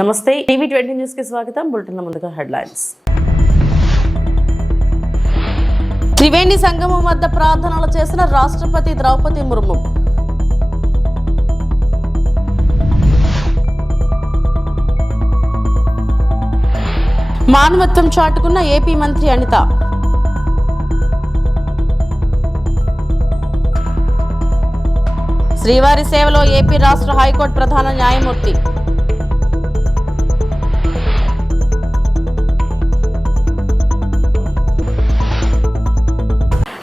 నమస్తే TV 20 news కి స్వాగతం. బులెటిన్ లో ముందుగా హెడ్లైన్స్. త్రివేణి సంగమం వద్ద ప్రార్థనలు చేసిన రాష్ట్రపతి ద్రౌపది ముర్ము. మానవత్వం చాటుకున్న ఏపీ మంత్రి అనిత. శ్రీవారి సేవలో ఏపీ రాష్ట్ర హైకోర్టు ప్రధాన న్యాయమూర్తి.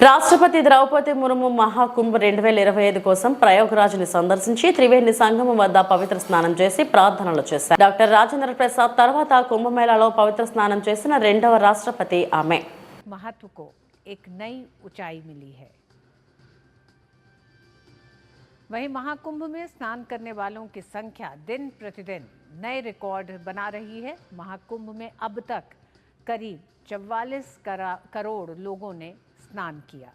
రాష్ట్రపతి ద్రౌపది ముర్ము మహాకుంభ్ 2025 కోసం ప్రయాగ్రాజ్ని సందర్శించి త్రివేణి సంగమం వద్ద పవిత్ర స్నానం చేసి ప్రార్థనలు చేశారు. డాక్టర్ రాజేంద్ర ప్రసాద్ తర్వాత కుంభమేళాలో పవిత్ర స్నానం చేసిన రెండవ రాష్ట్రపతి ఆమె. महत्व को एक नई ऊंचाई मिली है। वहीं महाकुंभ में स्नान करने वालों की संख्या दिन प्रतिदिन नए रिकॉर्ड बना रही है। महाकुंभ में अब तक करीब 44 करोड़ लोगों ने स्नान किया।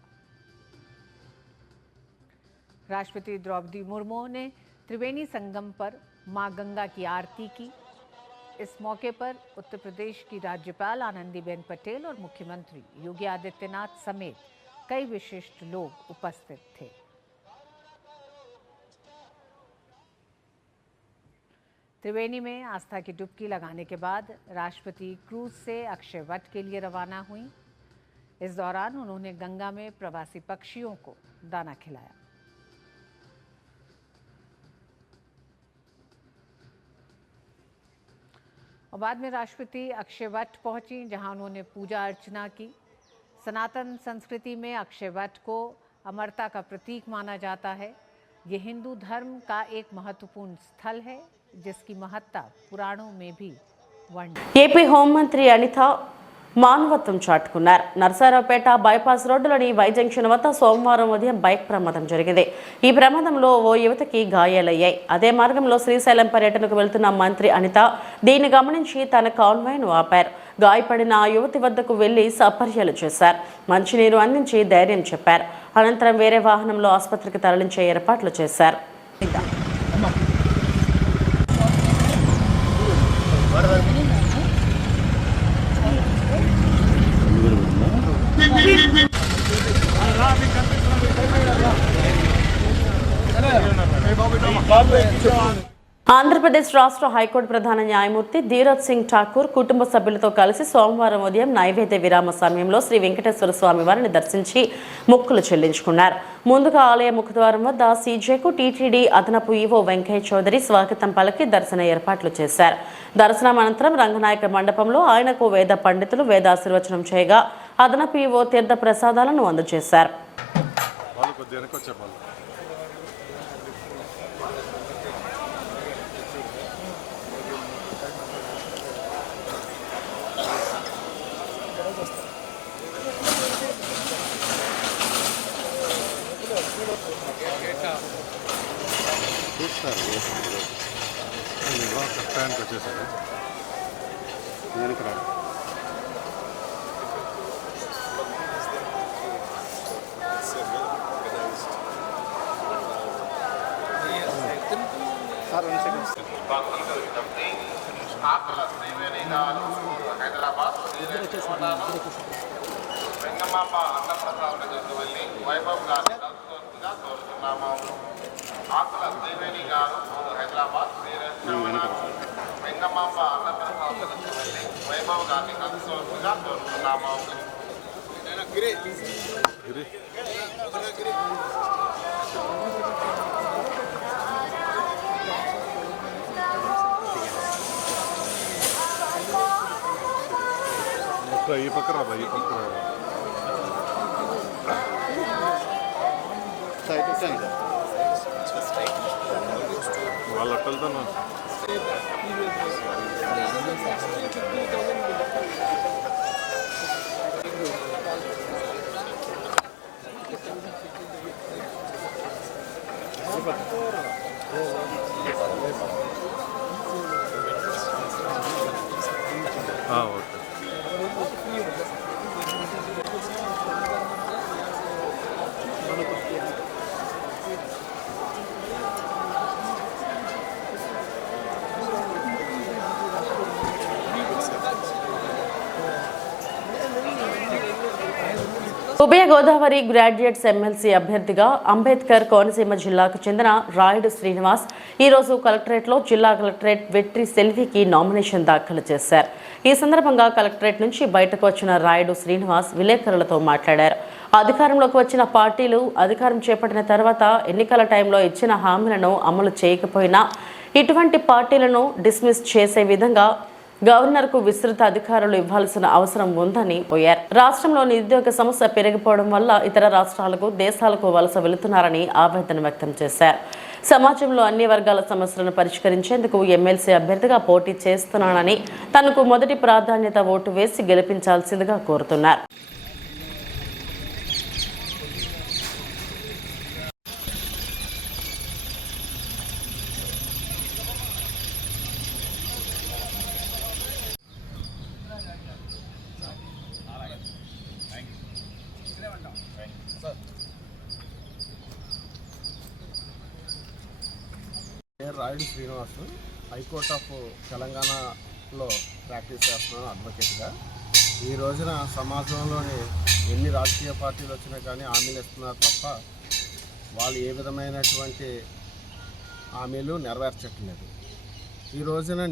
राष्ट्रपति द्रौपदी मुर्मू ने त्रिवेणी संगम पर मां गंगा की आरती की। इस मौके पर उत्तर प्रदेश की राज्यपाल आनंदीबेन पटेल और मुख्यमंत्री योगी आदित्यनाथ समेत कई विशिष्ट लोग उपस्थित थे। त्रिवेणी में आस्था की डुबकी लगाने के बाद राष्ट्रपति क्रूज से अक्षय वट के लिए रवाना हुई। इस दौरान उन्होंने गंगा में प्रवासी पक्षियों को दाना खिलाया। और बाद में राष्ट्रपति अक्षय वट पहुंची, जहां उन्होंने पूजा अर्चना की। सनातन संस्कृति में अक्षय वट को अमरता का प्रतीक माना जाता है। ये हिंदू धर्म का एक महत्वपूर्ण स्थल है, जिसकी महत्ता पुराणों में भी वर्णित। ఏపీ హోంమంత్రి అనిత మానవత్వం చాటుకున్నారు. నర్సారావుపేట బైపాస్ రోడ్డులోని వై జంక్షన్ వద్ద సోమవారం ఉదయం బైక్ ప్రమాదం జరిగింది. ఈ ప్రమాదంలో ఓ యువతికి గాయాలయ్యాయి. అదే మార్గంలో శ్రీశైలం పర్యటనకు వెళ్తున్న మంత్రి అనిత దీన్ని గమనించి తన కాన్వాయ్ను ఆపారు. గాయపడిన ఆ యువతి వద్దకు వెళ్లి సపర్యలు చేశారు. మంచినీరు అందించి ధైర్యం చెప్పారు. అనంతరం వేరే వాహనంలో ఆసుపత్రికి తరలించే ఏర్పాట్లు చేశారు. ఆంధ్రప్రదేశ్ రాష్ట్ర హైకోర్టు ప్రధాన న్యాయమూర్తి ధీరజ్ సింగ్ ఠాకూర్ కుటుంబ సభ్యులతో కలిసి సోమవారం ఉదయం నైవేద్య విరామ సమయంలో శ్రీ వెంకటేశ్వర స్వామి వారిని దర్శించి మొక్కులు చెల్లించుకున్నారు. ముందుగా ఆలయ ముఖద్వారం వద్ద సీజేకు టీటీడీ అదనపు ఈవో వెంకయ్య చౌదరి స్వాగతం పలికి దర్శన ఏర్పాట్లు చేశారు. దర్శనం అనంతరం రంగనాయక మండపంలో ఆయనకు వేద పండితులు వేదాశీర్వచనం చేయగా అదనపు ఈవో తీర్థ ప్రసాదాలను అందజేశారు. వెంగమాంబ అన్నప్రసాదం వెళ్ళి వైభవ్ గారిని కలుసుకొచ్చుగా కోరుతున్నాము. ఆకుల త్రివేణి గారు హైదరాబాద్ వెంగమాంబ అన్నప్రసాదం వెళ్ళి వైభవ్ గారిని కలుసుకొచ్చుగా కోరుతున్నాము. ये पकड़ा भाई, ये पकड़ा వాళ్ళు అట్టలుతున్నా ఓకే. ఉభయ గోదావరి గ్రాడ్యుయేట్స్ ఎమ్మెల్సీ అభ్యర్థిగా అంబేద్కర్ కోనసీమ జిల్లాకు చెందిన రాయుడు శ్రీనివాస్ ఈరోజు కలెక్టరేట్లో జిల్లా కలెక్టరేట్ వెట్రి సెల్వికి నామినేషన్ దాఖలు చేశారు. ఈ సందర్భంగా కలెక్టరేట్ నుంచి బయటకు వచ్చిన రాయుడు శ్రీనివాస్ విలేకరులతో మాట్లాడారు. అధికారంలోకి వచ్చిన పార్టీలు అధికారం చేపట్టిన తర్వాత ఎన్నికల టైంలో ఇచ్చిన హామీలను అమలు చేయకపోయినా ఇటువంటి పార్టీలను డిస్మిస్ చేసే విధంగా గవర్నర్కు విస్తృత అధికారులు ఇవ్వాల్సిన అవసరం ఉందని పోయారు. రాష్ట్రంలో నిరుద్యోగ సమస్య పెరిగిపోవడం వల్ల ఇతర రాష్ట్రాలకు దేశాలకు వలస వెళుతున్నారని ఆవేదన వ్యక్తం చేశారు. సమాజంలో అన్ని వర్గాల సమస్యలను పరిష్కరించేందుకు ఎమ్మెల్సీ అభ్యర్థిగా పోటీ చేస్తున్నానని తనకు మొదటి ప్రాధాన్యత ఓటు వేసి గెలిపించాల్సిందిగా కోరుతున్నారు. రాయుడు శ్రీనివాస్ హైకోర్ట్ ఆఫ్ తెలంగాణలో ప్రాక్టీస్ చేస్తున్నాను అడ్వకేట్గా. ఈ రోజున సమాజంలోని ఎన్ని రాజకీయ పార్టీలు వచ్చినా కానీ హామీలు ఇస్తున్నారు తప్ప వాళ్ళు ఏ విధమైనటువంటి హామీలు నెరవేర్చట్లేదు. ఈ రోజున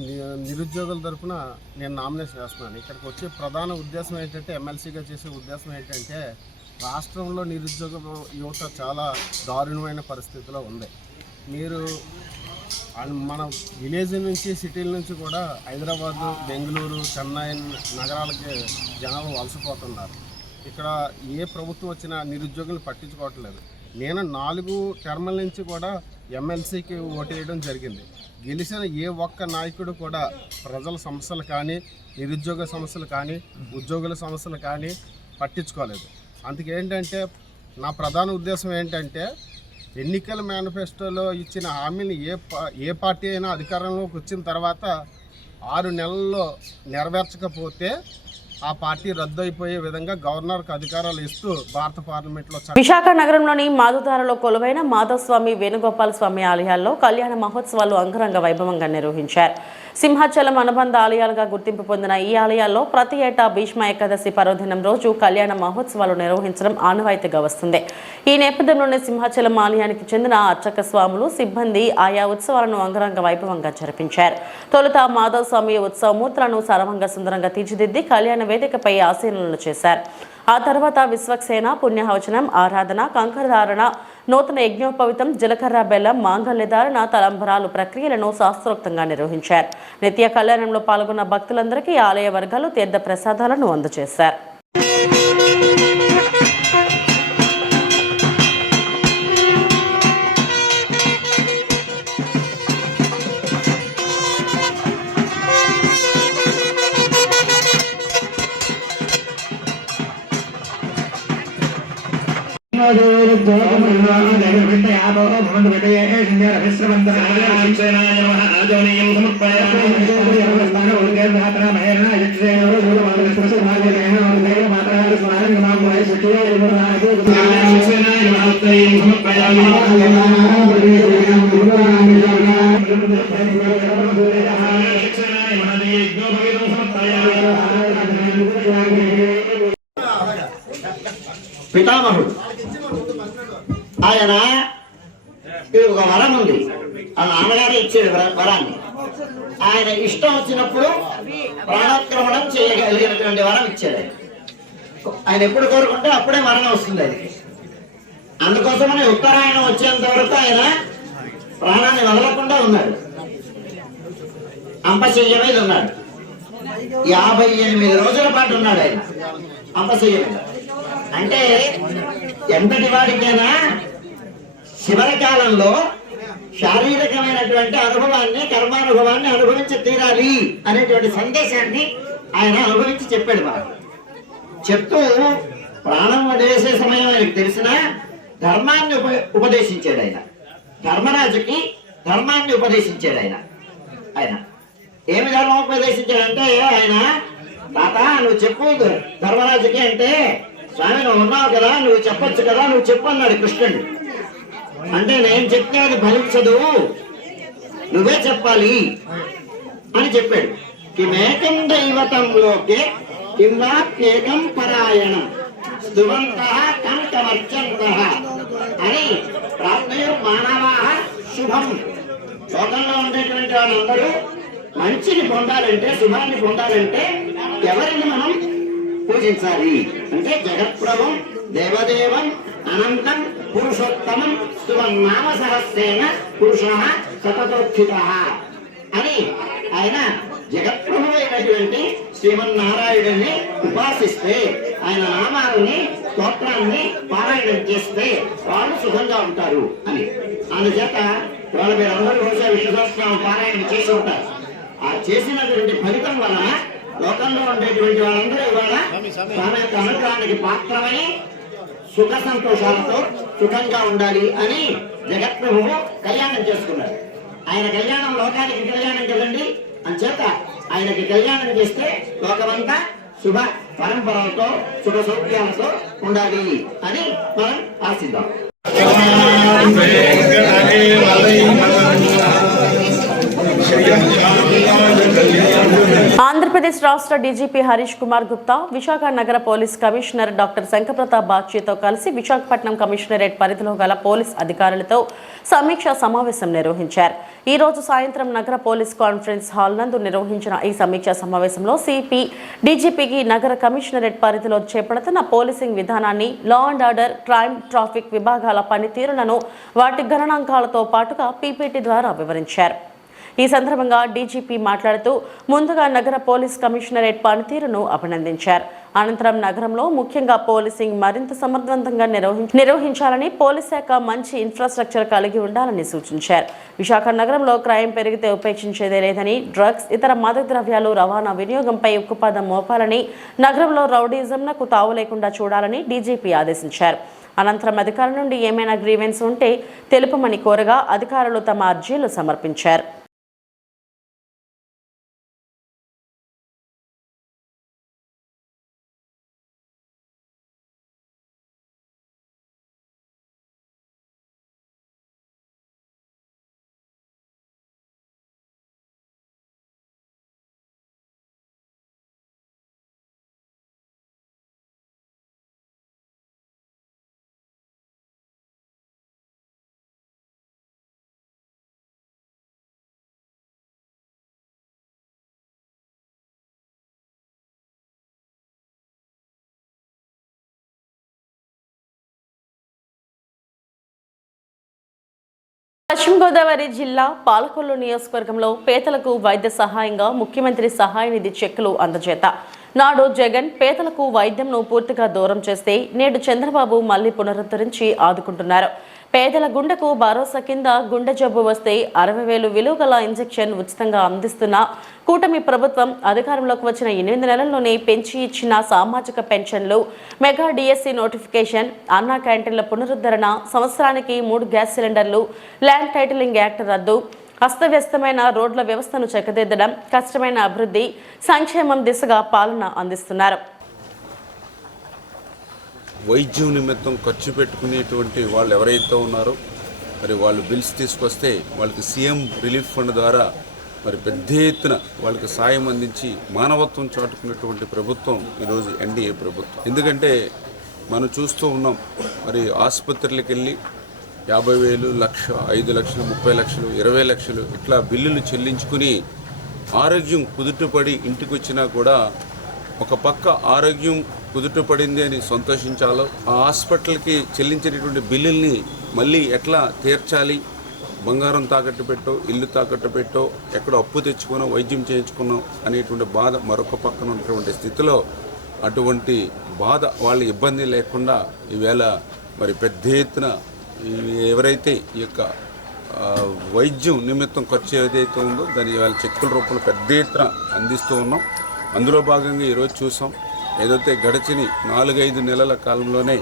నిరుద్యోగుల తరఫున నేను నామినేషన్ చేస్తున్నాను. ఇక్కడికి వచ్చే ప్రధాన ఉద్దేశం ఏంటంటే, ఎమ్మెల్సీగా చేసే ఉద్దేశం ఏంటంటే, రాష్ట్రంలో నిరుద్యోగ యువత చాలా దారుణమైన పరిస్థితిలో ఉంది. మీరు మన విలేజ్ నుంచి సిటీల నుంచి కూడా హైదరాబాదు, బెంగళూరు, చెన్నై నగరాలకి జనాలు వలసపోతున్నారు. ఇక్కడ ఏ ప్రభుత్వం వచ్చినా నిరుద్యోగులు పట్టించుకోవట్లేదు. నేను 4 టర్ముల నుంచి కూడా ఎమ్మెల్సీకి ఓటేయడం జరిగింది. గెలిచిన ఏ ఒక్క నాయకుడు కూడా ప్రజల సమస్యలు కానీ, నిరుద్యోగ సమస్యలు కానీ, ఉద్యోగుల సమస్యలు కానీ పట్టించుకోలేదు. అందుకేంటంటే నా ప్రధాన ఉద్దేశం ఏంటంటే, ఎన్నికల మేనిఫెస్టోలో ఇచ్చిన హామీని ఏ పార్టీ అయినా అధికారంలోకి వచ్చిన తర్వాత 6 నెలల్లో నెరవేర్చకపోతే ఆ పార్టీ రద్దు అయిపోయే విధంగా గవర్నర్కు అధికారాలు ఇస్తూ భారత పార్లమెంట్లో విశాఖ నగరంలోని మాధుధారలో కొలువైన మాధవస్వామి, వేణుగోపాల స్వామి ఆలయాల్లో కళ్యాణ మహోత్సవాలు అంగరంగ వైభవంగా నిర్వహించారు. సింహాచలం అనుబంధ ఆలయాలుగా గుర్తింపు పొందిన ఈ ఆలయాల్లో ప్రతి ఏటా భీష్మ ఏకాదశి పర్వదినం రోజు కళ్యాణ మహోత్సవాలు నిర్వహించడం ఆనవాయితీగా వస్తుంది. ఈ నేపథ్యంలోనే సింహాచలం ఆలయానికి చెందిన అర్చక స్వాములు, సిబ్బంది ఆయా ఉత్సవాలను అంగరంగ వైభవంగా జరిపించారు. తొలుత మాధవస్వామి ఉత్సవమూర్తులను సర్వంగా సుందరంగా తీర్చిదిద్ది కళ్యాణ వేదికపై ఆసీనులను చేశారు. ఆ తర్వాత విశ్వక్సేన, పుణ్యహవచనం, ఆరాధన, కంకరధారణ, నూతన యజ్ఞోపవితం, జీలకర్ర బెల్లం, మాంగళ్యధారణ, తలంబరాలు ప్రక్రియలను శాస్త్రోక్తంగా నిర్వహించారు. నిత్య కళ్యాణంలో పాల్గొన్న భక్తులందరికీ ఆలయ వర్గాలు తీర్థ ప్రసాదాలను అందజేశారు. పితామహుడు ఆయన ఒక వరం ఉంది, ఆ నాన్నగారే ఇచ్చాడు వరాన్ని. ఆయన ఇష్టం వచ్చినప్పుడు ప్రాణోత్క్రమణం చేయగలిగినటువంటి వరం ఇచ్చాడు. ఆయన ఎప్పుడు కోరుకుంటే అప్పుడే మరణం వస్తుంది అది. అందుకోసమని ఉత్తరాయణం వచ్చేంత వరకు ఆయన ప్రాణాన్ని వదలకుండా ఉన్నాడు, అంపశయ్య మీద ఉన్నాడు. 58 రోజుల పాటు ఉన్నాడు ఆయన అంపశయ్య మీద. అంటే ఎంతటి వాడికైనా చివరి కాలంలో శారీరకమైనటువంటి అనుభవాన్ని, కర్మానుభవాన్ని అనుభవించి తీరాలి అనేటువంటి సందేశాన్ని ఆయన అనుభవించి చెప్పాడు. బాగా చెప్తూ ప్రాణం వదిలేసే సమయం ఆయనకు తెలిసిన ధర్మాన్ని ఉపదేశించాడు. ఆయన ధర్మరాజుకి ధర్మాన్ని ఉపదేశించాడు. ఆయన ఏమి ధర్మం ఉపదేశించాడంటే, ఆయన తాత నువ్వు చెప్పు ధర్మరాజుకి అంటే, స్వామి నువ్వు ఉన్నావు కదా, నువ్వు చెప్పొచ్చు కదా, నువ్వు చెప్పు అన్నాడు కృష్ణుడు. అంటే నేను చెప్పినది ఫలించదు, నువ్వే చెప్పాలి అని చెప్పాడు. కిమేకం దైవతంలోకే కింవాప్యేకం పరాయణం స్తువంతః వాక్యమర్చంతః అని ప్రాప్తయో మానవాః శుభం. లోకంలో ఉండేటువంటి వాళ్ళందరూ మంచిని పొందాలంటే, శుభాన్ని పొందాలంటే ఎవరిని మనం పూజించాలి అంటే జగత్ప్రభం దేవదేవం అనంతం పురుషోత్తమం స్తువం నామ సహస్రేణ పురుషః సతతోత్థితః అని ఆయన జగత్ప్రభు అయినటువంటి శ్రీమన్నారాయణుడిని ఉపాసిస్తే, ఆయన నామాలని స్తోత్రాన్ని పారాయణం చేస్తే వాళ్ళు సుఖంగా ఉంటారు అని. అందుచేత వాళ్ళు మీరందరూ బహుశా విష్ణు సహస్రనామం పారాయణం చేసి ఉంటారు. ఆ చేసినటువంటి ఫలితం వలన లోకంలో ఉండేటువంటి వాళ్ళందరూ ఇవాళ తన యొక్క అనుగ్రహానికి పాత్రమై సుఖ సంతోషాలతో సుఖంగా ఉండాలి అని జగత్ప్రభువు కళ్యాణం చేసుకున్నారు. ఆయన కళ్యాణం లోకానికి కళ్యాణం కదండి. అంచేత ఆయనకి కళ్యాణం చేస్తే లోకమంతా శుభ పరంపరలతో సుఖ సౌఖ్యాలతో ఉండాలి అని మనం ఆశిద్దాం. ఆంధ్రప్రదేశ్ రాష్ట్ర డీజీపీ హరీష్ కుమార్ గుప్తా విశాఖ నగర పోలీస్ కమిషనర్ డాక్టర్ శంకప్రతాప్ బాగ్చితో కలిసి విశాఖపట్నం కమిషనరేట్ పరిధిలో గల పోలీస్ అధికారులతో సమీక్షా సమావేశం నిర్వహించారు. ఈ రోజు సాయంత్రం నగర పోలీస్ కాన్ఫరెన్స్ హాల్ నందు నిర్వహించిన ఈ సమీక్షా సమావేశంలో సిపి డీజీపీకి నగర కమిషనరేట్ పరిధిలో చేపడుతున్న పోలీసింగ్ విధానాన్ని, law and order, crime, traffic విభాగాల పనితీరులను, వాటి గణనాంకాలతో పాటుగా పీపీటీ ద్వారా వివరించారు. ఈ సందర్భంగా డీజీపీ మాట్లాడుతూ ముందుగా నగర పోలీస్ కమిషనరేట్ పనితీరును అభినందించారు. అనంతరం నగరంలో ముఖ్యంగా పోలీసింగ్ మరింత సమర్థవంతంగా నిర్వహించాలని, పోలీస్ శాఖ మంచి ఇన్ఫ్రాస్ట్రక్చర్ కలిగి ఉండాలని సూచించారు. విశాఖ నగరంలో క్రైమ్ పెరిగితే ఉపేక్షించేదే లేదని, డ్రగ్స్, ఇతర మాదక ద్రవ్యాలు రవాణా వినియోగంపై ఉక్కుపాదం మోపాలని, నగరంలో రౌడీజంలకు తావు లేకుండా చూడాలని డీజీపీ ఆదేశించారు. అనంతరం అధికారుల నుండి ఏమైనా గ్రీవెన్స్ ఉంటే తెలుపమని కోరగా అధికారులు తమ అర్జీలు సమర్పించారు. పశ్చిమ గోదావరి జిల్లా పాలకొల్లు నియోజకవర్గంలో పేదలకు వైద్య సహాయంగా ముఖ్యమంత్రి సహాయ నిధి చెక్కులు అందజేత. నాడు జగన్ పేదలకు వైద్యంను పూర్తిగా దూరం చేస్తే నేడు చంద్రబాబు మళ్లీ పునరుద్ధరించి ఆదుకుంటున్నారు. పేదల గుండెకు భరోసా కింద గుండె జబ్బు వస్తే 60,000 విలువ గల ఇంజెక్షన్ ఉచితంగా అందిస్తున్న కూటమి ప్రభుత్వం అధికారంలోకి వచ్చిన 8 నెలల్లోనే పెంచి ఇచ్చిన సామాజిక పెన్షన్లు, మెగా డిఎస్సి నోటిఫికేషన్, అన్నా క్యాంటీన్ల పునరుద్ధరణ, సంవత్సరానికి 3 గ్యాస్ సిలిండర్లు, ల్యాండ్ టైటిలింగ్ యాక్ట్ రద్దు, అస్తవ్యస్తమైన రోడ్ల వ్యవస్థను చక్కదిద్దడం, కష్టమైన అభివృద్ధి, సంక్షేమం దిశగా పాలన అందిస్తున్నారు. వైద్యం నిమిత్తం ఖర్చు పెట్టుకునేటువంటి వాళ్ళు ఎవరైతే ఉన్నారో మరి వాళ్ళు బిల్స్ తీసుకొస్తే వాళ్ళకి సీఎం రిలీఫ్ ఫండ్ ద్వారా మరి పెద్ద ఎత్తున వాళ్ళకి సాయం అందించి మానవత్వం చాటుకున్నటువంటి ప్రభుత్వం ఈరోజు ఎన్డీఏ ప్రభుత్వం. ఎందుకంటే మనం చూస్తూ ఉన్నాం, మరి ఆసుపత్రులకు వెళ్ళి 50,000, 1,00,000, 5 లక్షలు, 30 లక్షలు, 20 లక్షలు ఇట్లా బిల్లులు చెల్లించుకుని ఆరోగ్యం కుదుటపడి ఇంటికి వచ్చినా కూడా ఒక పక్క ఆరోగ్యం కుదుటపడింది అని సంతోషించాలో, ఆ హాస్పిటల్కి చెల్లించేటటువంటి బిల్లుల్ని మళ్ళీ ఎట్లా తీర్చాలి, బంగారం తాకట్టు పెట్టో, ఇల్లు తాకట్టు పెట్టో, ఎక్కడో అప్పు తెచ్చుకునో వైద్యం చేయించుకున్నాం అనేటువంటి బాధ మరొక పక్కన ఉన్నటువంటి స్థితిలో అటువంటి బాధ వాళ్ళ ఇబ్బంది లేకుండా ఈవేళ మరి పెద్ద ఎత్తున ఎవరైతే ఈ యొక్క వైద్యం నిమిత్తం ఖర్చు ఏదైతే ఉందో దాని ఇవాళ చెక్కుల రూపంలో పెద్ద ఎత్తున అందిస్తూ ఉన్నాం. అందులో భాగంగా ఈరోజు చూసాం, ఏదైతే గడిచిన 4-5 నెలల కాలంలోనే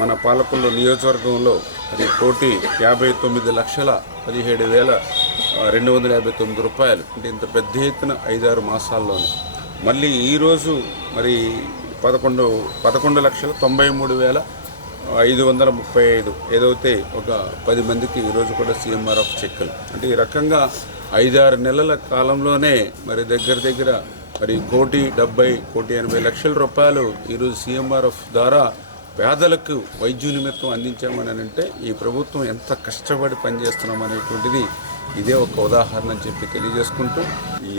మన పాలకొల్లు నియోజకవర్గంలో అది 1,59,17,259 రూపాయలు, అంటే ఇంత పెద్ద ఎత్తున 5-6 మాసాల్లోనే. మళ్ళీ ఈరోజు మరి 11,93,535 ఏదైతే ఒక 10 మందికి ఈరోజు కూడా సీఎంఆర్ఎఫ్ చెక్కులు. అంటే ఈ రకంగా 5-6 నెలల కాలంలోనే మరి దగ్గర మరి 1,70,80,00,000 రూపాయలు ఈరోజు సీఎంఆర్ఎఫ్ ద్వారా పేదలకు వైద్య నిమిత్తం అందించామని అంటే ఈ ప్రభుత్వం ఎంత కష్టపడి పనిచేస్తున్నాం అనేటువంటిది ఇదే ఒక ఉదాహరణ అని చెప్పి తెలియజేసుకుంటూ,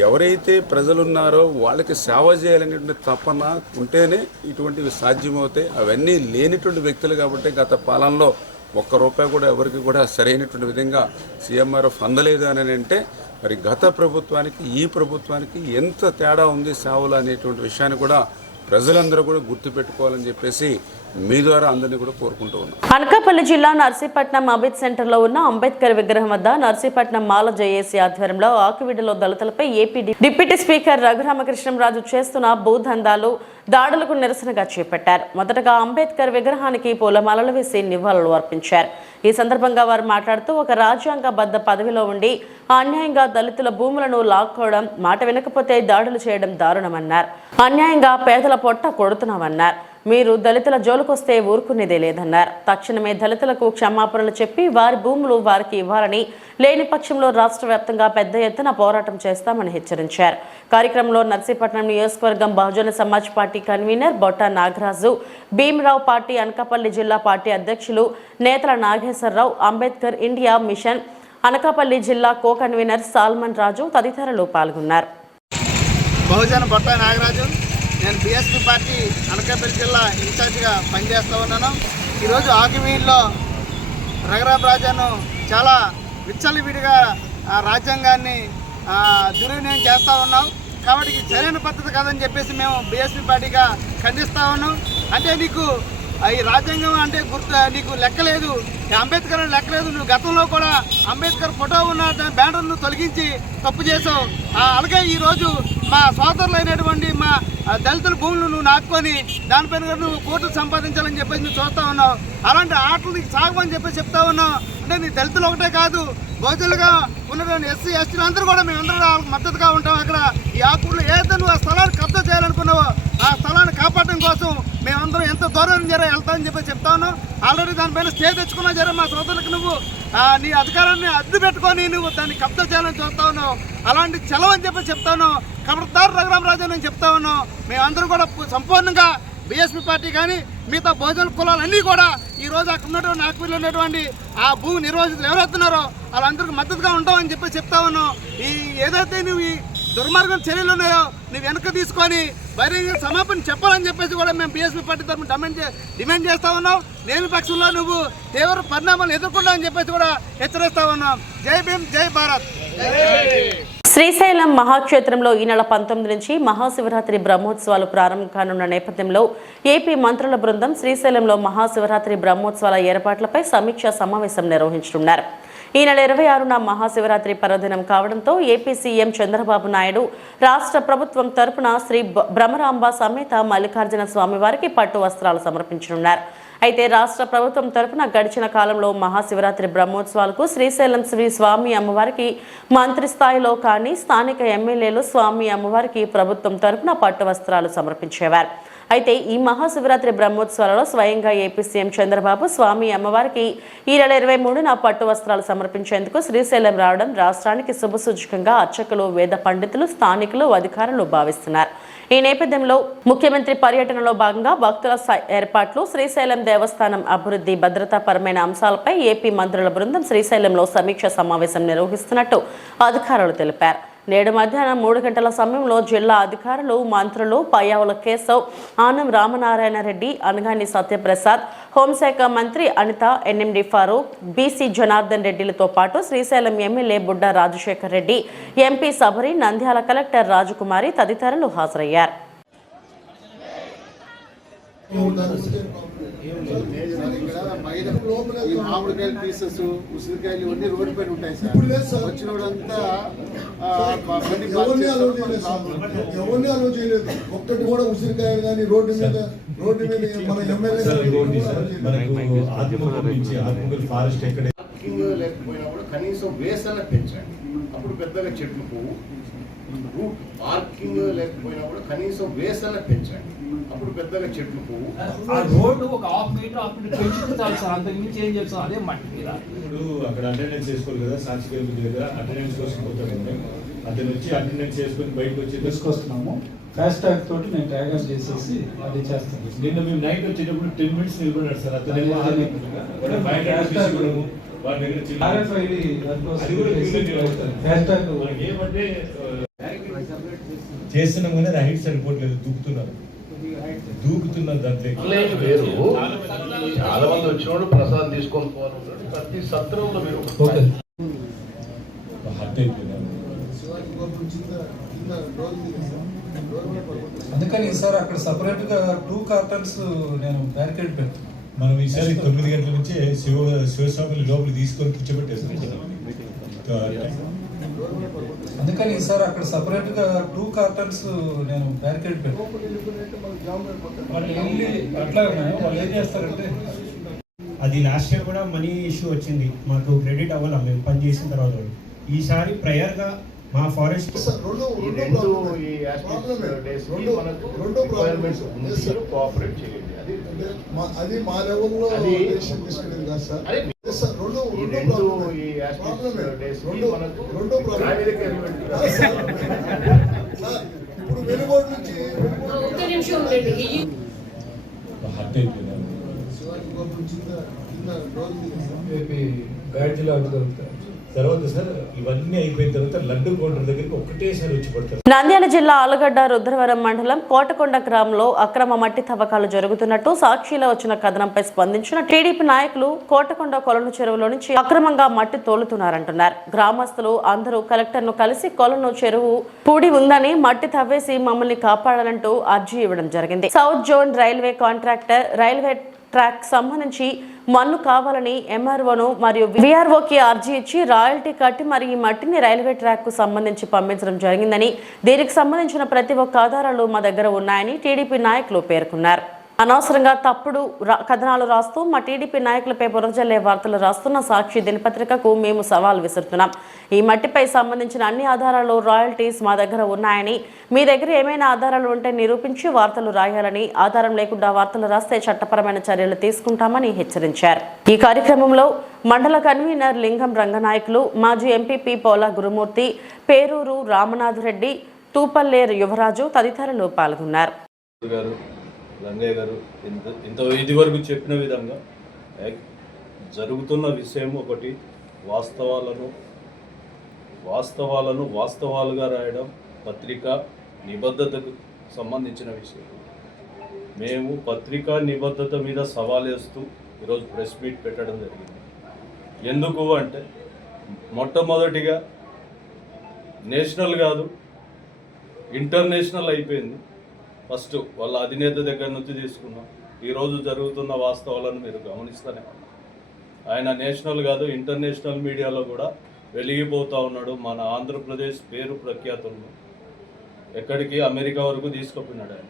ఎవరైతే ప్రజలున్నారో వాళ్ళకి సేవ చేయాలనేటువంటి తపన ఉంటేనే ఇటువంటివి సాధ్యమవుతాయి. అవన్నీ లేనిటువంటి వ్యక్తులు కాబట్టి గత పాలనలో ఒక్క రూపాయి కూడా ఎవరికి కూడా సరైనటువంటి విధంగా సీఎంఆర్ఎఫ్ అందలేదు అని అంటే మరి గత ప్రభుత్వానికి ఈ ప్రభుత్వానికి ఎంత తేడా ఉంది సేవలు అనేటువంటి విషయాన్ని కూడా ప్రజలందరూ కూడా గుర్తుపెట్టుకోవాలని చెప్పేసి మీ ద్వారా అందరినీ కూడా కోరుకుంటూ ఉన్నాం. అనకాపల్లి జిల్లా నర్సీపట్నం అబిద్ సెంటర్లో ఉన్న అంబేద్కర్ విగ్రహం వద్ద నర్సీపట్నం మాల జేఏసీ ఆధ్వర్యంలో ఆకివీడులో దళితులపై ఏపీ డిప్యూటీ స్పీకర్ రఘురామకృష్ణంరాజు చేస్తున్న భూదందాలు దాడులకు నిరసనగా చేపట్టారు. మొదటగా అంబేద్కర్ విగ్రహానికి పూలమాలలు వేసి నివాళులు అర్పించారు. ఈ సందర్భంగా వారు మాట్లాడుతూ, ఒక రాజ్యాంగబద్ధ పదవిలో ఉండి అన్యాయంగా దళితుల భూములను లాక్కోవడం, మాట వినకపోతే దాడులు చేయడం దారుణమన్నారు. అన్యాయంగా పేదల పొట్ట కొడుతున్నామన్నారు. మీరు దళితుల జోలుకొస్తే ఊరుకునేదే లేదన్నారు. తక్షణమే దళితులకు క్షమాపణలు చెప్పి వారి భూములు వారికి ఇవ్వాలని, లేని పక్షంలో రాష్ట్ర వ్యాప్తంగా పెద్ద ఎత్తున పోరాటం చేస్తామని హెచ్చరించారు. కార్యక్రమంలో నర్సీపట్నం నియోజకవర్గం Bahujan Samaj party convener Botta Nagaraju, Bheemarao party Anakapalli జిల్లా పార్టీ అధ్యక్షులు నేతల నాగేశ్వరరావు, అంబేద్కర్ ఇండియా మిషన్ అనకాపల్లి జిల్లా కో కన్వీనర్ సాల్మన్ రాజు తదితరులు పాల్గొన్నారు. బహుజన బొట్ట నాగరాజు, నేను బీఎస్పీ పార్టీ అనకాపల్లి జిల్లా ఇన్ఛార్జిగా పనిచేస్తూ ఉన్నాను. ఈరోజు ఆకివీడులో రఘురామరాజును చాలా విచ్చలవిడిగా రాజ్యాంగాన్ని దుర్వినియోగం చేస్తూ ఉన్నాం. కాబట్టి ఇది సరైన పద్ధతి కాదని చెప్పేసి మేము బీఎస్పీ పార్టీగా ఖండిస్తూ ఉన్నాం. అంటే నీకు ఈ రాజ్యాంగం అంటే నీకు లెక్కలేదు, అంబేద్కర్ లెక్కలేదు. నువ్వు గతంలో కూడా అంబేద్కర్ ఫోటో ఉన్న బ్యానర్ను తొలగించి తప్పు చేసావు. అలాగే ఈరోజు మా సోదరులైనటువంటి మా దళితుల భూములు నువ్వు నాటుకొని దానిపైన కూడా నువ్వు కోర్టులు సంపాదించాలని చెప్పేసి నువ్వు చూస్తూ ఉన్నావు. అలాంటి ఆటలు నీకు సాగమని చెప్పేసి చెప్తా ఉన్నావు. అంటే నీ దళితులు ఒకటే కాదు, బహుజనులుగా ఉన్నటువంటి ఎస్సీ ఎస్టీలు అందరూ కూడా మేమందరూ వాళ్ళకి మద్దతుగా ఉంటాం. అక్కడ ఈ ఆకులు ఏదైతే నువ్వు ఆ స్థలాన్ని కబ్జా చేయాలనుకున్నావో ఆ స్థలాన్ని కాపాడడం కోసం మేమందరం ఎంత దూరం వెళ్తామని చెప్పి చెప్తా ఉన్నాం. ఆల్రెడీ దానిపైన స్టే తెచ్చుకున్నా జర మా సోదరులకు నువ్వు నీ అధికారాన్ని అడ్డు పెట్టుకొని నువ్వు దాన్ని కబ్జా చేయాలని చూస్తా ఉన్నావు. అలాంటి చలవని చెప్పి చెప్తా ఉన్నావు. ఖబర్దార్ రఘురామరాజు అని చెప్తా ఉన్నాం. మేమందరం కూడా సంపూర్ణంగా బీఎస్పీ పార్టీ కానీ మిగతా బహుజన కులాలన్నీ కూడా ఈరోజు అక్కడ ఉన్నటువంటి ఆకువీడులో ఉన్నటువంటి ఆ భూ నిర్వాసితులు ఎవరెత్తున్నారో వాళ్ళందరికీ మద్దతుగా ఉంటామని చెప్పి చెప్తా ఉన్నాం. ఏదైతే నువ్వు ఈ దుర్మార్గం చర్యలు ఉన్నాయో నువ్వు వెనక తీసుకొని బహిరంగ సమాపణ చెప్పాలని చెప్పేసి కూడా మేము బీఎస్పీ పార్టీ తరఫున డిమాండ్ చేస్తా ఉన్నాం. లేని పక్షంలో నువ్వు తీవ్ర పరిణామాలు ఎదుర్కొంటావు అని చెప్పేసి కూడా హెచ్చరిస్తా ఉన్నాం. జై భీమ్, జై భారత్. శ్రీశైలం మహాక్షేత్రంలో ఈ నెల 19 నుంచి మహాశివరాత్రి బ్రహ్మోత్సవాలు ప్రారంభం కానున్న నేపథ్యంలో ఏపీ మంత్రుల బృందం శ్రీశైలంలో మహాశివరాత్రి బ్రహ్మోత్సవాల ఏర్పాట్లపై సమీక్షా సమావేశం నిర్వహించనున్నారు. ఈ నెల 26న మహాశివరాత్రి పర్వదినం కావడంతో ఏపీ సీఎం చంద్రబాబు నాయుడు రాష్ట్ర ప్రభుత్వం తరపున శ్రీ భ్రమరాంబ సమేత మల్లికార్జున స్వామివారికి పట్టు వస్త్రాలు సమర్పించనున్నారు. అయితే రాష్ట్ర ప్రభుత్వం తరపున గడిచిన కాలంలో మహాశివరాత్రి బ్రహ్మోత్సవాలకు శ్రీశైలం శ్రీ స్వామి అమ్మవారికి మంత్రి స్థాయిలో కానీ స్థానిక ఎమ్మెల్యేలు స్వామి అమ్మవారికి ప్రభుత్వం తరపున పట్టు వస్త్రాలు సమర్పించేవారు. అయితే ఈ మహాశివరాత్రి బ్రహ్మోత్సవాలలో స్వయంగా ఏపీ సీఎం చంద్రబాబు స్వామి అమ్మవారికి ఈ నెల 23న పట్టు వస్త్రాలు సమర్పించేందుకు శ్రీశైలం రావడం రాష్ట్రానికి శుభసూచకంగా అర్చకులు, వేద పండితులు, స్థానికులు, అధికారులు భావిస్తున్నారు. ఈ నేపథ్యంలో ముఖ్యమంత్రి పర్యటనలో భాగంగా భక్తుల ఏర్పాట్లు, శ్రీశైలం దేవస్థానం అభివృద్ధి, భద్రతాపరమైన అంశాలపై ఏపీ మంత్రుల బృందం శ్రీశైలంలో సమీక్ష సమావేశం నిర్వహిస్తున్నట్టు అధికారులు తెలిపారు. నేడు మధ్యాహ్నం 3 గంటల సమయంలో జిల్లా అధికారులు, మంత్రులు పయ్యావుల కేశవ్, ఆనం రామనారాయణ రెడ్డి, అనగాని సత్యప్రసాద్, హోంశాఖ మంత్రి అనిత, ఎన్ఎండి ఫారూక్, బీసీ జనార్దన్ రెడ్డిలతో పాటు Srisailam MLA Budda Rajasekhar Reddy, MP Sabari, Nandyal collector Rajakumari తదితరులు హాజరయ్యారు. ఈ మామిడికాయలు పీసెస్, ఉసిరికాయలు ఇవన్నీ రోడ్డు పైన ఉంటాయి సార్. వచ్చినోడంతా ఎవరిని అలో చేయలేదు. ఒక్కటి కూడా ఉసిరికాయలు కానీ రోడ్డు మీద మన ఎమ్మెల్యే లేకపోయినా కూడా కనీసం వేసన పెంచండి. అప్పుడు పెద్దగా చెట్లు పోవు. రూట్ పార్కింగ్ లేకపోయినా కూడా కనీసం వేసన పెంచండి. అప్పుడు పెద్దగా చెట్లు పోవు. ఆ రోడ్డు ఒక హాఫ్ మీటర్ పెంచితే చాలు సార్. అంత మించి ఏం చేస్తాం? అదే మట్టి మీద ఇప్పుడు అక్కడ అటెండెన్స్ చేసుకోవాలి కదా, సాక్షి దగ్గర అటెండెన్స్ కోసం పోతారు. అతను వచ్చి అటెండెన్స్ చేసుకుని బయటకు వచ్చి తీసుకొస్తున్నాము. ఫాస్ట్ ట్రాక్ తోటి నేను ట్యాగర్ చేసేసి అది చేస్తాను. నిన్న మేము నైట్ వచ్చేటప్పుడు 10 minutes నిలబడ్డాడు సార్. అతను ఏమంటే చేస్తున్నాం కానీ అది హైట్ సరిపోవట్లేదు, దూకుతున్నారు దాంట్లో వేరు. చాలా మంది వచ్చినోడు ప్రసాదం తీసుకొని పోవాలి. ప్రతి సత్రంలో మీరు హట్ అయిపోయినారు. అందుకని ఈసారి అక్కడ సపరేట్ గా 2 cartons నేను బ్యారికేడ్ పెడతాను. మనం ఈసారి 9 గంటల నుంచి శివస్వామిని లోపలికి తీసుకొని కూర్చోబెట్టేస్తాం. అందుకని ఈసారి అక్కడ సపరేట్ గా 2 cartons నేను బ్యారికేడ్ పెడతాను. వాళ్ళు వెళ్ళి అట్లా వాళ్ళు ఏం చేస్తారంటే, అది లాస్ట్ ఇయర్ కూడా మనీ ఇష్యూ వచ్చింది, మాకు క్రెడిట్ అవ్వాలి మేము పని చేసిన తర్వాత. ఈసారి ప్రయర్గా మా ఫారెస్ట్ కోఆపరేట్ చేయండి. అది మా లెవెల్లో తీసుకునేది కాదు సార్. ఇప్పుడు వెలుగోడు నుంచి హట్ అయిపోయినారు. బ్యాడ్జీలో అడ్డుదొరుకుతారు. తర్వాత సార్ ఇవన్నీ అయిపోయిన తర్వాత లడ్డు కౌంటర్ దగ్గరికి ఒకటేసారి వచ్చి పడతారు. నంద్యాల జిల్లా ఆలగడ్డ రుద్రవరం మండలం కోటకొండ గ్రామంలో అక్రమ మట్టి తవ్వకాలు జరుగుతున్నట్టు సాక్షిలో వచ్చిన కథనంపై స్పందించిన టీడీపీ నాయకులు కోటకొండ కొలను చెరువులో నుంచి అక్రమంగా మట్టి తోలుతున్నారంటున్నారు. గ్రామస్తులు అందరూ కలెక్టర్ను కలిసి కొలను చెరువు పూడి ఉందని మట్టి తవ్వేసి మమ్మల్ని కాపాడాలంటూ అర్జీ ఇవ్వడం జరిగింది. South zone railway contractor railway track సంబంధించి మన్ను కావాలని ఎంఆర్ఓను మరియు విఆర్ఓకి అర్జీ ఇచ్చి రాయల్టీ కట్టి మరి ఈ మట్టిని రైల్వే ట్రాక్ కు సంబంధించి పంపించడం జరిగిందని, దీనికి సంబంధించిన ప్రతి ఒక్క ఆధారాలు మా దగ్గర ఉన్నాయని టీడీపీ నాయకులు పేర్కొన్నారు. అనవసరంగా తప్పుడు కథనాలు రాస్తూ మా టీడీపీ నాయకులపై బురజల్లే వార్తలు రాస్తున్న సాక్షి దినపత్రికకు మేము సవాల్ విసురుతున్నాం. ఈ మట్టిపై సంబంధించిన అన్ని ఆధారాలు రాయల్టీస్ మా దగ్గర ఉన్నాయని, మీ దగ్గర ఏమైనా ఆధారాలు ఉంటే నిరూపించి వార్తలు రాయాలని, ఆధారం లేకుండా వార్తలు రాస్తే చట్టపరమైన చర్యలు తీసుకుంటామని హెచ్చరించారు. ఈ కార్యక్రమంలో మండల కన్వీనర్ లింగం రంగనాయకులు, మాజీ ఎంపీపీ పోలా గురుమూర్తి, పేరూరు రామనాథ్ రెడ్డి, తూపల్లేరు యువరాజు తదితరులు పాల్గొన్నారు. రంగయ్య గారు ఇది వరకు చెప్పిన విధంగా జరుగుతున్న విషయం ఒకటి, వాస్తవాలుగా రాయడం పత్రికా నిబద్ధతకు సంబంధించిన విషయం. మేము పత్రికా నిబద్ధత మీద సవాలేస్తూ ఈరోజు ప్రెస్ మీట్ పెట్టడం జరిగింది. ఎందుకు అంటే మొట్టమొదటిగా నేషనల్ కాదు ఇంటర్నేషనల్ అయిపోయింది. ఫస్ట్ వాళ్ళ అధినేత దగ్గర నుంచి తీసుకున్నాం. ఈరోజు జరుగుతున్న వాస్తవాలను మీరు గమనిస్తూనే ఉన్నారు. ఆయన నేషనల్ కాదు ఇంటర్నేషనల్ మీడియాలో కూడా వెలిగిపోతూ ఉన్నాడు. మన ఆంధ్రప్రదేశ్ పేరు ప్రఖ్యాతులను ఎక్కడికి అమెరికా వరకు తీసుకుపోయినాడు ఆయన.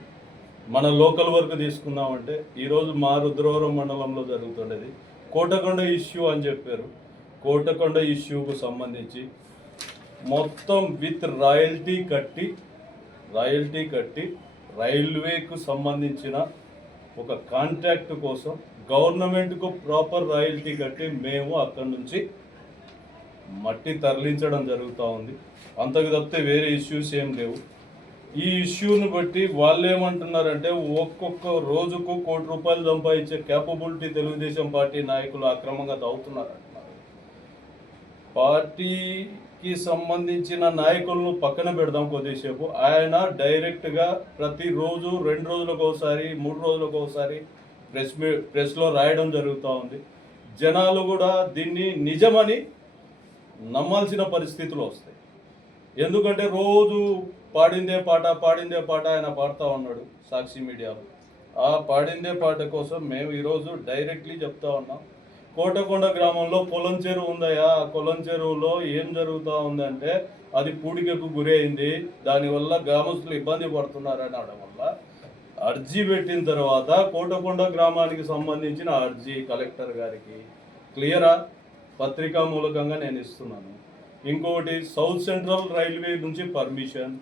మన లోకల్ వరకు తీసుకున్నామంటే ఈరోజు మా రుద్రవరం మండలంలో జరుగుతుండేది కోటకొండ ఇష్యూ అని చెప్పారు. కోటకొండ ఇష్యూకు సంబంధించి మొత్తం విత్ రాయల్టీ కట్టి రైల్వేకు సంబంధించిన ఒక కాంట్రాక్ట్ కోసం గవర్నమెంట్కు ప్రాపర్ రాయల్టీ కట్టి మేము అక్కడి నుంచి మట్టి తరలించడం జరుగుతూ ఉంది. అంతకు తప్పితే వేరే ఇష్యూస్ ఏం లేవు. ఈ ఇష్యూను బట్టి వాళ్ళు ఏమంటున్నారంటే ఒక్కొక్క రోజుకు ₹1 కోటి సంపాదించే క్యాపబిలిటీ తెలుగుదేశం పార్టీ నాయకులు అక్రమంగా తవ్వుతున్నారు అంటున్నారు. పార్టీకి సంబంధించిన నాయకులను పక్కన పెడదాం కొద్దిసేపు. ఆయన డైరెక్ట్గా ప్రతిరోజు 2 రోజులకు ఒకసారి 3 రోజులకు ఒకసారి ప్రెస్లో రాయడం జరుగుతూ ఉంది. జనాలు కూడా దీన్ని నిజమని నమ్మాల్సిన పరిస్థితులు వస్తాయి. ఎందుకంటే రోజు పాడిందే పాట ఆయన పాడుతూ ఉన్నాడు సాక్షి మీడియాలో. ఆ పాడిందే పాట కోసం మేము ఈరోజు డైరెక్ట్లీ చెప్తా ఉన్నాం. కోటకొండ గ్రామంలో కొలం చెరువు ఉందయా, ఆ కొలం చెరువులో ఏం జరుగుతూ ఉందంటే అది పూడికకు గురైంది, దానివల్ల గ్రామస్తులు ఇబ్బంది పడుతున్నారని అనడం వల్ల అర్జీ పెట్టిన తర్వాత కోటకొండ గ్రామానికి సంబంధించిన అర్జీ కలెక్టర్ గారికి క్లియరా పత్రికా మూలకంగా నేను ఇస్తున్నాను. ఇంకొకటి సౌత్ సెంట్రల్ రైల్వే నుంచి పర్మిషన్,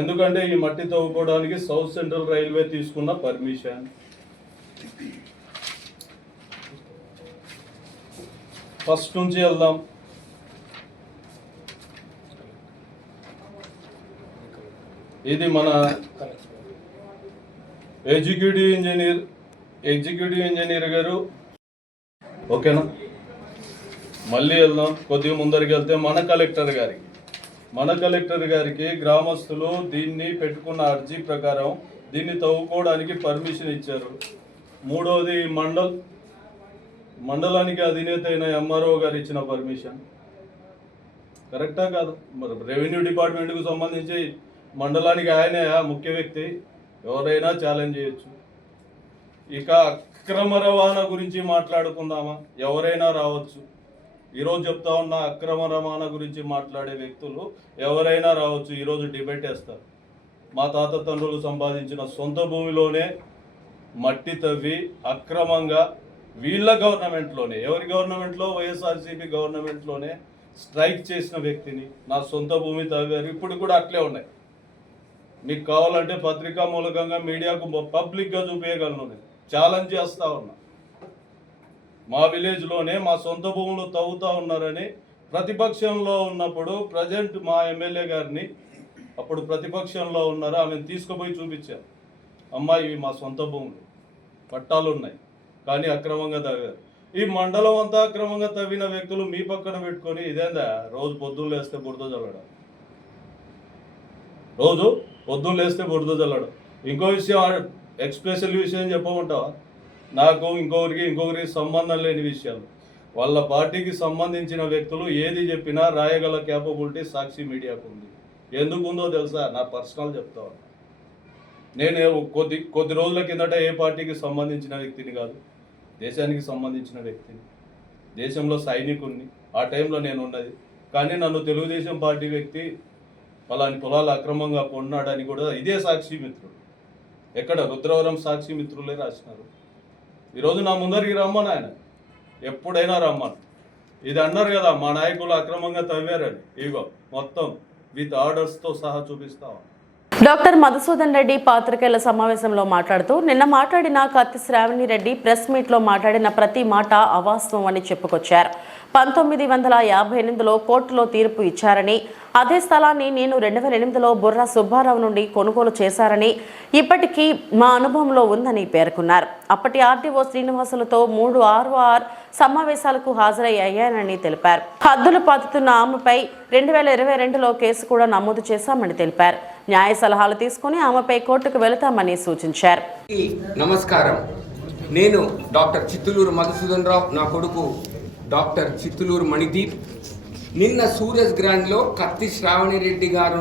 ఎందుకంటే ఈ మట్టి తవ్వుకోవడానికి సౌత్ సెంట్రల్ రైల్వే తీసుకున్న పర్మిషన్. ఫస్ట్ నుంచి వెళ్దాం. ఇది మన ఎగ్జిక్యూటివ్ ఇంజనీర్ గారు. ఓకేనా, మళ్ళీ వెళ్దాం. కొద్దిగా ముందరికి వెళ్తే మన కలెక్టర్ గారికి గ్రామస్తులు దీన్ని పెట్టుకున్న అర్జీ ప్రకారం దీన్ని తవ్వుకోవడానికి పర్మిషన్ ఇచ్చారు. మూడవది మండలానికి అధినేత అయిన ఎంఆర్ఓ గారు ఇచ్చిన పర్మిషన్. కరెక్టా కాదు? మరి రెవెన్యూ డిపార్ట్మెంట్కు సంబంధించి మండలానికి ఆయనే ముఖ్య వ్యక్తి, ఎవరైనా ఛాలెంజ్ చేయొచ్చు. ఇక అక్రమ రవాణా గురించి మాట్లాడుకుందామా? ఎవరైనా రావచ్చు. ఈరోజు చెప్తా ఉన్న అక్రమ రవాణా గురించి మాట్లాడే వ్యక్తులు ఎవరైనా రావచ్చు. ఈరోజు డిబేట్ వేస్తారు. మా తాత తండ్రులు సంపాదించిన సొంత భూమిలోనే మట్టి తవ్వి అక్రమంగా వీళ్ళ గవర్నమెంట్లోనే, ఎవరి గవర్నమెంట్లో, వైఎస్ఆర్సీపీ గవర్నమెంట్లోనే స్ట్రైక్ చేసిన వ్యక్తిని నా సొంత భూమి తవ్వారు. ఇప్పుడు కూడా అట్లే ఉన్నాయి. మీకు కావాలంటే పత్రికా మూలకంగా మీడియాకు పబ్లిక్గా చూపించగలను. నేను ఛాలెంజ్ చేస్తూ ఉన్నా. మా విలేజ్లోనే మా సొంత భూములు తవ్వుతూ ఉన్నారని ప్రతిపక్షంలో ఉన్నప్పుడు ప్రజెంట్ మా ఎమ్మెల్యే గారిని, అప్పుడు ప్రతిపక్షంలో ఉన్నారు, ఆమెను తీసుకుపోయి చూపించారు. అమ్మాయి ఇవి మా సొంత భూములు, పట్టాలు ఉన్నాయి, కానీ అక్రమంగా తవ్వారు. ఈ మండలం అంతా అక్రమంగా తవ్విన వ్యక్తులు మీ పక్కన పెట్టుకొని ఇదేందా రోజు పొద్దున్న లేస్తే బురద చల్లడం, ఇంకో విషయం, ఎక్స్పెషల్ విషయం చెప్పమంటావా? నాకు ఇంకొకరికి సంబంధం లేని విషయాలు, వాళ్ళ పార్టీకి సంబంధించిన వ్యక్తులు ఏది చెప్పినా రాయగల క్యాపబిలిటీ సాక్షి మీడియాకు ఉంది. ఎందుకుందో తెలుసా? నా పర్సనల్ చెప్తాను. నేను కొద్ది రోజుల కిందట ఏ పార్టీకి సంబంధించిన వ్యక్తిని కాదు, దేశానికి సంబంధించిన వ్యక్తిని, దేశంలో సైనికుడిని. ఆ టైంలో నేను ఉన్నది. కానీ నన్ను తెలుగుదేశం పార్టీ వ్యక్తి పలాని పొలాలు అక్రమంగా కొన్నాడని కూడా ఇదే సాక్షి మిత్రుడు, ఎక్కడ రుద్రవరం సాక్షి మిత్రులే రాసినారు. ఈరోజు నా ముందరికి రమ్మను, ఆయన ఎప్పుడైనా రమ్మను. ఇది అన్నారు కదా మా నాయకులు అక్రమంగా తవ్వారని, ఇగో మొత్తం విత్ ఆర్డర్స్తో సహా చూపిస్తావా? డాక్టర్ మధుసూదన్ రెడ్డి పాత్రికేయుల సమావేశంలో మాట్లాడుతూ, నిన్న మాట్లాడిన కత్తి శ్రావణి రెడ్డి ప్రెస్ మీట్లో మాట్లాడిన ప్రతి మాట అవాస్తవం అని చెప్పుకొచ్చారు. 1958లో కోర్టులో తీర్పు ఇచ్చారని, అదే స్థలాన్ని నేను 2008లో బుర్రా సుబ్బారావు నుండి కొనుగోలు చేశారని ఇప్పటికీ మా అనుభవంలో ఉందని పేర్కొన్నారు. అప్పటి ఆర్డీఓ శ్రీనివాసులతో 3 ROR సమావేశాలకు హాజరయ్యానని తెలిపారు. హద్దులు పాతుతున్న ఆమెపై 2022లో కేసు కూడా నమోదు చేశామని తెలిపారు. న్యాయ సలహాలు తీసుకుని ఆమెపై కోర్టుకు వెళతామని సూచించారు. నమస్కారం, నేను డాక్టర్ చిత్తులూరు మధుసూదన్ రావు, నా కొడుకు డాక్టర్ చిత్తులూరు మణిదీప్. నిన్న సూరజ్ గ్రాండ్లో కత్తి శ్రావణి రెడ్డి గారు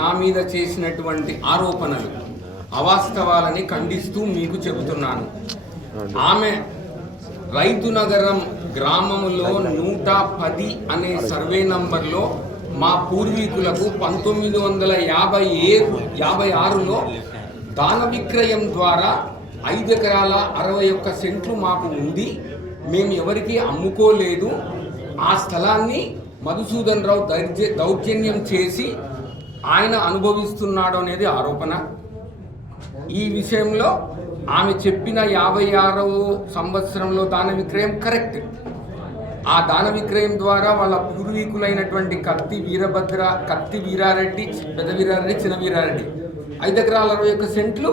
నా మీద చేసినటువంటి ఆరోపణలు అవాస్తవాలని ఖండిస్తూ మీకు చెబుతున్నాను. ఆమె రైతు నగరం గ్రామంలో 110 అనే సర్వే నంబర్లో మా పూర్వీకులకు 1956లో దాన విక్రయం ద్వారా 5 ఎకరాల 61 సెంట్లు మాకు ఉంది. మేము ఎవరికి అమ్ముకోలేదు. ఆ స్థలాన్ని మధుసూదన్ రావు దౌర్జన్యం చేసి ఆయన అనుభవిస్తున్నాడు అనేది ఆరోపణ. ఈ విషయంలో ఆమె చెప్పిన 56వ సంవత్సరంలో దాన విక్రయం కరెక్ట్. ఆ దాన విక్రయం ద్వారా వాళ్ళ పూర్వీకులైనటువంటి కత్తి వీరారెడ్డి, పెద్ద వీరారెడ్డి, చిన్న వీరారెడ్డి 5 ఎకరాల 61 సెంట్లు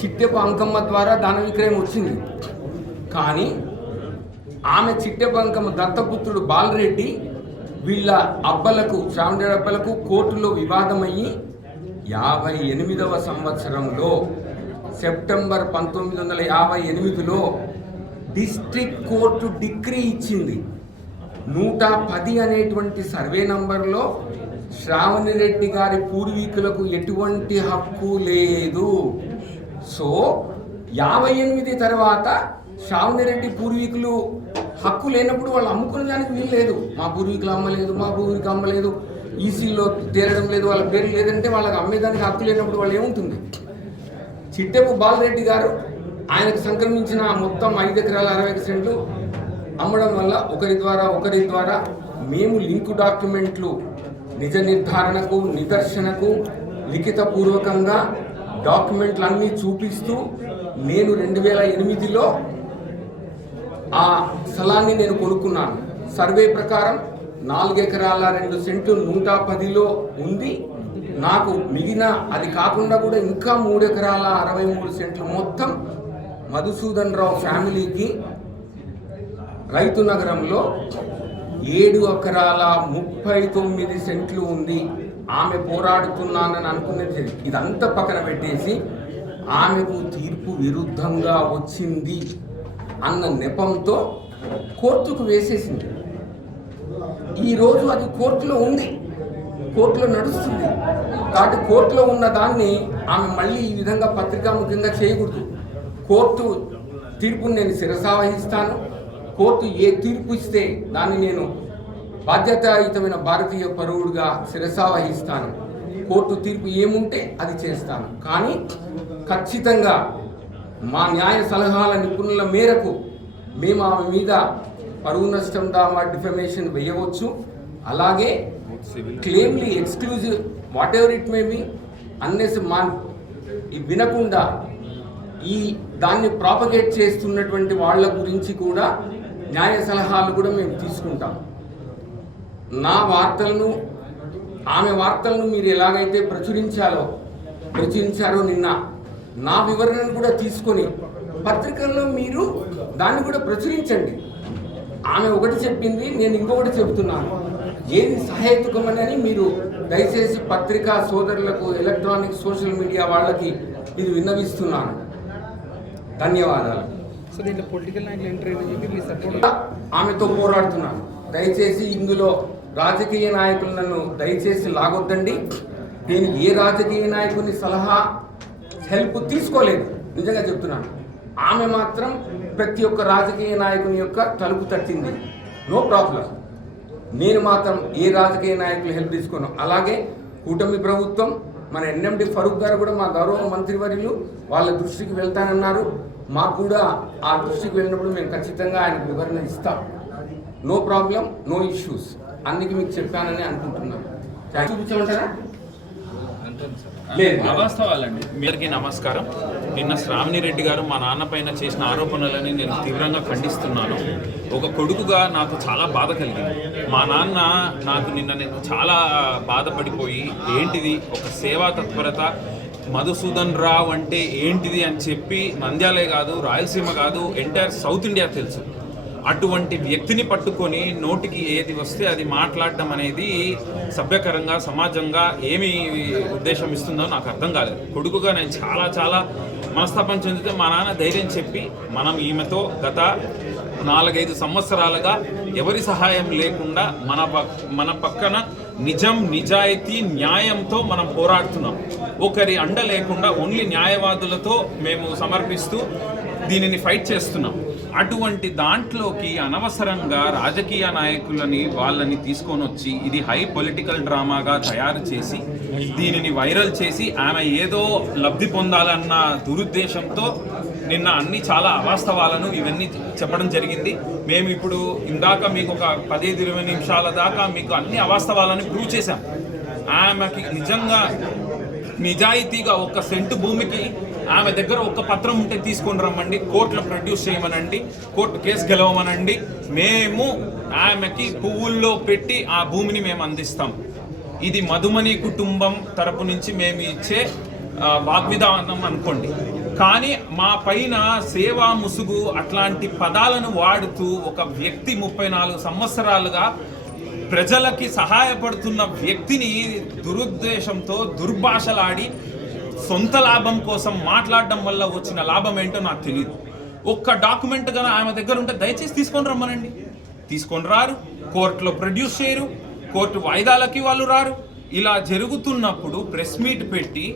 చిట్టెపు అంకమ్మ ద్వారా దాన విక్రయం వచ్చింది. కానీ ఆమె చిట్టెపు అంకమ్మ దత్తపుత్రుడు బాలరెడ్డి వీళ్ళ అబ్బలకు, శ్రావణి అబ్బలకు కోర్టులో వివాదమయ్యి 58వ సంవత్సరంలో సెప్టెంబర్ 1958లో డిస్ట్రిక్ట్ కోర్టు డిక్రీ ఇచ్చింది. 110 అనేటువంటి సర్వే నంబర్లో శ్రావణి రెడ్డి గారి పూర్వీకులకు ఎటువంటి హక్కు లేదు. సో 58 తర్వాత శ్రావణి రెడ్డి పూర్వీకులు హక్కు లేనప్పుడు వాళ్ళు అమ్ముకునే దానికి వీలు లేదు. మా పూర్వీకులు అమ్మలేదు, మా పూర్వీకులు అమ్మలేదు, ఈసీలో తేలడం లేదు, వాళ్ళ పేరు లేదంటే వాళ్ళకి అమ్మేదానికి హక్కు లేనప్పుడు వాళ్ళు ఏముంటుంది? చిట్టెపు బాలరెడ్డి గారు ఆయనకు సంక్రమించిన మొత్తం 5 ఎకరాల 60 సెంట్లు అమ్మడం వల్ల ఒకరి ద్వారా మేము లింకు డాక్యుమెంట్లు నిజ నిర్ధారణకు, నిదర్శనకు లిఖితపూర్వకంగా డాక్యుమెంట్లు అన్నీ చూపిస్తూ నేను 2008లో ఆ స్థలాన్ని నేను కొనుక్కున్నాను. సర్వే ప్రకారం 4 ఎకరాల 2 సెంట్లు 110లో ఉంది. నాకు మిగిలిన అది కాకుండా కూడా ఇంకా 3 ఎకరాల 63 సెంట్లు మొత్తం మధుసూదన్ రావు ఫ్యామిలీకి రైతు నగరంలో 7 ఎకరాల 39 సెంట్లు ఉంది. ఆమె పోరాడుతున్నానని అనుకున్నది ఇదంతా పక్కన పెట్టేసి ఆమెకు తీర్పు విరుద్ధంగా వచ్చింది అన్న నెపంతో కోర్టుకు వేసేసింది. ఈరోజు అది కోర్టులో ఉంది, కోర్టులో నడుస్తుంది. కాబట్టి కోర్టులో ఉన్న దాన్ని ఆమె మళ్ళీ ఈ విధంగా పత్రికాముఖంగా చేయకూడదు. కోర్టు తీర్పుని నేను శిరసావహిస్తాను. కోర్టు ఏ తీర్పు ఇస్తే దాన్ని నేను బాధ్యతాయుతమైన భారతీయ పౌరుడిగా శిరసావహిస్తాను. కోర్టు తీర్పు ఏముంటే అది చేస్తాను. కానీ ఖచ్చితంగా మా న్యాయ సలహాల నిపుణుల మేరకు మేము ఆమె మీద పరువు నష్టం దావా డిఫమేషన్ వేయవచ్చు. అలాగే క్లెయిమ్లీ exclusive whatever it may be unless మా వినకుండా ఈ దాన్ని ప్రాపగేట్ చేస్తున్నటువంటి వాళ్ళ గురించి కూడా న్యాయ సలహాలు కూడా మేము తీసుకుంటాం. నా వార్తలను ఆమె వార్తలను మీరు ఎలాగైతే ప్రచురించారో నిన్న నా వివరణను కూడా తీసుకొని పత్రికల్లో మీరు దాన్ని కూడా ప్రచురించండి. ఆమె ఒకటి చెప్పింది, నేను ఇంకొకటి చెబుతున్నాను. ఏది సహేతుకమని మీరు దయచేసి పత్రికా సోదరులకు, ఎలక్ట్రానిక్ సోషల్ మీడియా వాళ్ళకి ఇది విన్నవిస్తున్నాను. ధన్యవాదాలు. ఆమెతో పోరాడుతున్నాను. దయచేసి ఇందులో రాజకీయ నాయకులు నన్ను దయచేసి లాగొద్దండి. నేను ఏ రాజకీయ నాయకుని సలహా హెల్ప్ తీసుకోలేదు, నిజంగా చెప్తున్నాను. ఆమె మాత్రం ప్రతి ఒక్క రాజకీయ నాయకుని యొక్క తలుపు తట్టింది, నో ప్రాబ్లం. నేను మాత్రం ఏ రాజకీయ నాయకులు హెల్ప్ తీసుకోను. అలాగే కూటమి ప్రభుత్వం, మన ఎన్ఎండి ఫరూక్ గారు కూడా మా గౌరవ మంత్రివర్యులు వాళ్ళ దృష్టికి వెళ్తానన్నారు. మాకు కూడా ఆ దృష్టికి వెళ్ళినప్పుడు మేము ఖచ్చితంగా ఆయనకు వివరణ ఇస్తాం. No problem, no issues. అన్నికి మీకు చెప్పానని అనుకుంటున్నాను. చూపించమంటారా? వాస్తవాలండి. మీరికి నమస్కారం. నిన్న శ్రావణి రెడ్డి గారు మా నాన్న పైన చేసిన ఆరోపణలని నేను తీవ్రంగా ఖండిస్తున్నాను. ఒక కొడుకుగా నాకు చాలా బాధ కలిగింది. మా నాన్న నాకు నేను చాలా బాధపడిపోయి, ఏంటిది ఒక సేవా తత్పరత, మధుసూదన్ రావు అంటే ఏంటిది అని చెప్పి నంద్యాలే కాదు, రాయలసీమ కాదు, ఎంటైర్ సౌత్ ఇండియా తెలుసు. అటువంటి వ్యక్తిని పట్టుకొని నోటికి ఏది వస్తే అది మాట్లాడడం అనేది సభ్యకరంగా, సమాజంగా ఏమి ఉద్దేశం ఇస్తుందో నాకు అర్థం కాలేదు. కొడుకుగా నేను చాలా మనస్తాపం చెందితే మా నాన్న ధైర్యం చెప్పి, మనం ఈమెతో గత 4-5 సంవత్సరాలుగా ఎవరి సహాయం లేకుండా మన పక్కన నిజం, నిజాయితీ, న్యాయంతో మనం పోరాడుతున్నాం. ఒకరి అండ లేకుండా ఓన్లీ న్యాయవాదులతో మేము సమర్పిస్తూ దీనిని ఫైట్ చేస్తున్నాం. అటువంటి దాంట్లోకి అనవసరంగా రాజకీయ నాయకులని వాళ్ళని తీసుకొని వచ్చి ఇది హై పొలిటికల్ డ్రామాగా తయారు చేసి దీనిని వైరల్ చేసి ఆమె ఏదో లబ్ధి పొందాలన్న దురుద్దేశంతో నిన్న అన్ని చాలా అవాస్తవాలను ఇవన్నీ చెప్పడం జరిగింది. మేము ఇప్పుడు ఇందాక మీకు ఒక 15-20 నిమిషాల దాకా మీకు అన్ని అవాస్తవాలను ప్రూవ్ చేశాం. ఆమెకి నిజంగా నిజాయితీగా 1 సెంటు భూమికి ఆమె దగ్గర 1 పత్రం ఉంటే తీసుకొని రమ్మండి, కోర్టులో ప్రొడ్యూస్ చేయమనండి, కోర్టు కేసు గెలవమనండి. మేము ఆమెకి పువ్వుల్లో పెట్టి ఆ భూమిని మేము అందిస్తాం. ఇది మధుమణి కుటుంబం తరపు నుంచి మేము ఇచ్చే వాగ్విధానం అనుకోండి. కానీ మా పైన సేవా ముసుగు అట్లాంటి పదాలను వాడుతూ ఒక వ్యక్తి 34 సంవత్సరాలుగా ప్రజలకి సహాయపడుతున్న వ్యక్తిని దురుద్దేశంతో దుర్భాషలాడి సొంత లాభం కోసం మాట్లాడడం వల్ల వచ్చిన లాభం ఏంటో నాకు తెలియదు. 1 డాక్యుమెంట్ కన్నా ఆమె దగ్గర ఉంటే దయచేసి తీసుకొని రమ్మనండి. తీసుకొని రారు, కోర్టులో ప్రొడ్యూస్ చేయరు, కోర్టు వాయిదాలకి వాళ్ళు రారు. ఇలా జరుగుతున్నప్పుడు ప్రెస్ మీట్ పెట్టి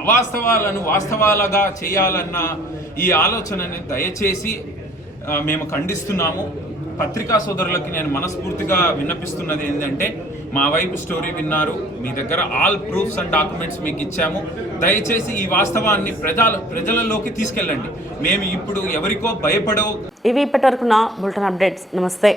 అవాస్తవాలను వాస్తవాలుగా చేయాలన్న ఈ ఆలోచనని దయచేసి మేము ఖండిస్తున్నాము. పత్రికా సోదరులకి నేను మనస్ఫూర్తిగా విన్నపిస్తున్నది ఏంటంటే, మా వైపు స్టోరీ విన్నారు, మీ దగ్గర ఆల్ ప్రూఫ్స్ అండ్ డాక్యుమెంట్స్ మీకు ఇచ్చాము. దయచేసి ఈ వాస్తవాన్ని ప్రజలలోకి తీసుకెళ్ళండి. మేము ఇప్పుడు ఎవరికో భయపడో. ఇవి ఇప్పటివరకు నా బులెటిన్ అప్డేట్స్. నమస్తే.